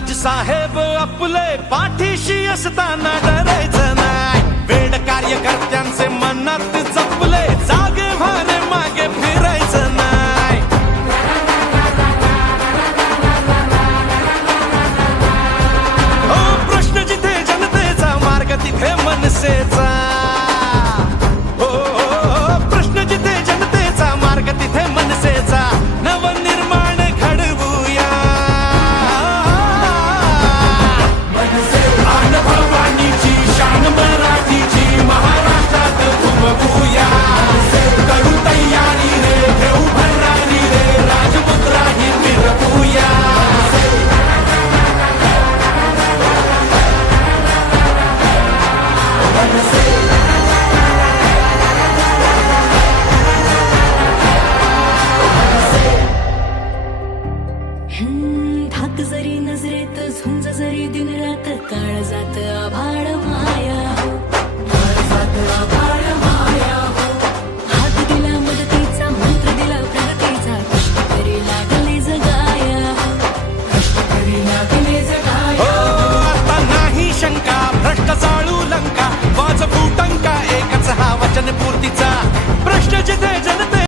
राज साहेब आपले पाठीशी असताना डरायचं नाही. वेड कार्यकर्त्यांचे मनात जपले, जागे भारे मागे फिरायचं नाही. हो प्रश्न जिथे जनतेचा, मार्ग तिथे मनसेचा. हो प्रश्न जिथे जनतेचा, मार्ग तिथे मनसेचा. नवनिर्माण घडवूया, भवानीची शान मराठीची महाराष्ट्रात उमगूया. करू तयारी रे, घेऊ भरारी रे, राजमुद्रा ही मिरवूया. धाक जरी नजरेत, झुंज जरी दिन रात, काळ जात आभाळ